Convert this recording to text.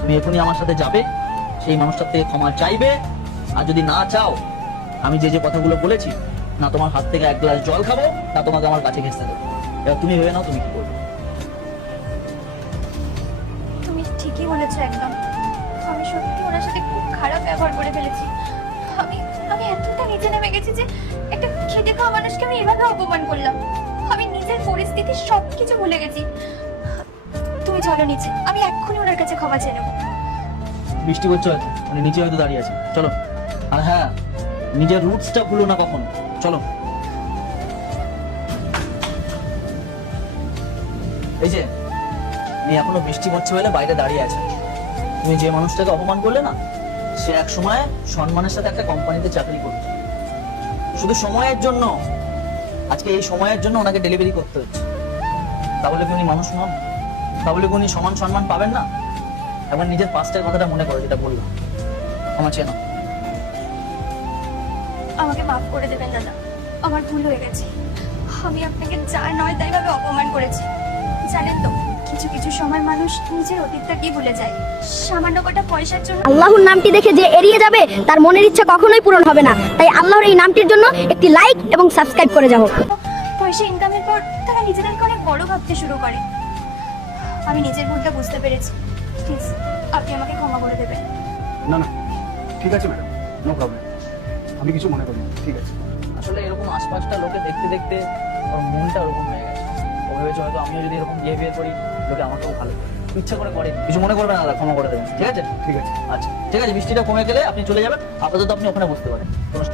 তুমি এখনই আমার সাথে যাবে, সেই মানুষটার থেকে ক্ষমা চাইবে, আর যদি না চাও আমি যে যে কথাগুলো বলেছি, না তোমার হাত থেকে এক গ্লাস জল খাবো, না তোমাকে আমার কাছে ঘেঁষতে দেবো। এবার তুমি ভেবে নাও তুমি কি করবে। তুমি ঠিকই বলেছো একদম। আমি সত্যি ওনার সাথে খুব খারাপ ব্যবহার করে ফেলেছি। আমি আমি এতটা নিচে নেমে গেছি যে একটা খেটে খাওয়া মানুষকে আমি এভাবে অপমান করলাম। আমি নিজের পরিস্থিতি সবকিছু ভুলে গেছি। তুমি চলো নিচে, আমি এক্ষুনি ওনার কাছে ক্ষমা চেয়ে নেবো। বৃষ্টি পড়ছে হয়তো, মানে নিচে হয়তো দাঁড়িয়ে আছে, চলো। আর হ্যাঁ, নিজের রুটসটা ভুলো না কখনো, চলো। এই যে তুমি এখনো বৃষ্টি পড়ছে বলে বাইরে দাঁড়িয়ে আছে, তুমি যে মানুষটাকে অপমান করলে না, সে এক সময় সম্মানের সাথে একটা কোম্পানিতে চাকরি করত। শুধু সময়ের জন্য, আজকে এই সময়ের জন্য ওনাকে ডেলিভারি করতে হচ্ছে। তাহলে কি উনি মানুষ নন? তাহলে কি উনি সমান সম্মান পাবেন না? একবার নিজের পাস্টের কথাটা মনে করো, যেটা বললাম। ক্ষমা চেয়ে নাও। আমাকে মাফ করে দেবেন দাদা, আমার ভুল হয়ে গেছে। আমি আপনাকে যা নয় তাই ভাবে অপমান করেছি। জানেন তো, কিছু কিছু সময় মানুষ নিজের অতীতটা কি ভুলে যায় সামান্য কটা পয়সার জন্য। আল্লাহর নামটি দেখে যে এড়িয়ে যাবে তার মনের ইচ্ছা কখনোই পূরণ হবে না। তাই আল্লাহর এই নামটির জন্য একটি লাইক এবং সাবস্ক্রাইব করে যাও। পয়সা ইনকামের পর তারা নিজেদেরকে অনেক বড় ভাবতে শুরু করে। আমি নিজের ভুলটা বুঝতে পেরেছি। প্লিজ আপনি আমাকে ক্ষমা করে দেবেন। না না, ঠিক আছে ম্যাডাম, নো প্রবলেম, আমি কিছু মনে করি না, ঠিক আছে। আসলে এরকম আশপাশটা লোকে দেখতে দেখতে ওর মনটা ওরকম হয়ে গেছে। ও ভেবেছে হয়তো আমিও যদি এরকম বিহেভিয়ার করি, লোকে আমাকেও ভালো করে। ইচ্ছা করে করেনি, কিছু মনে করবে না দাদা, ক্ষমা করে দেবেন, ঠিক আছে? ঠিক আছে। আচ্ছা ঠিক আছে, বৃষ্টিটা কমে গেলে আপনি চলে যাবেন, আপাতত আপনি ওখানে বসতে পারেন। কোনো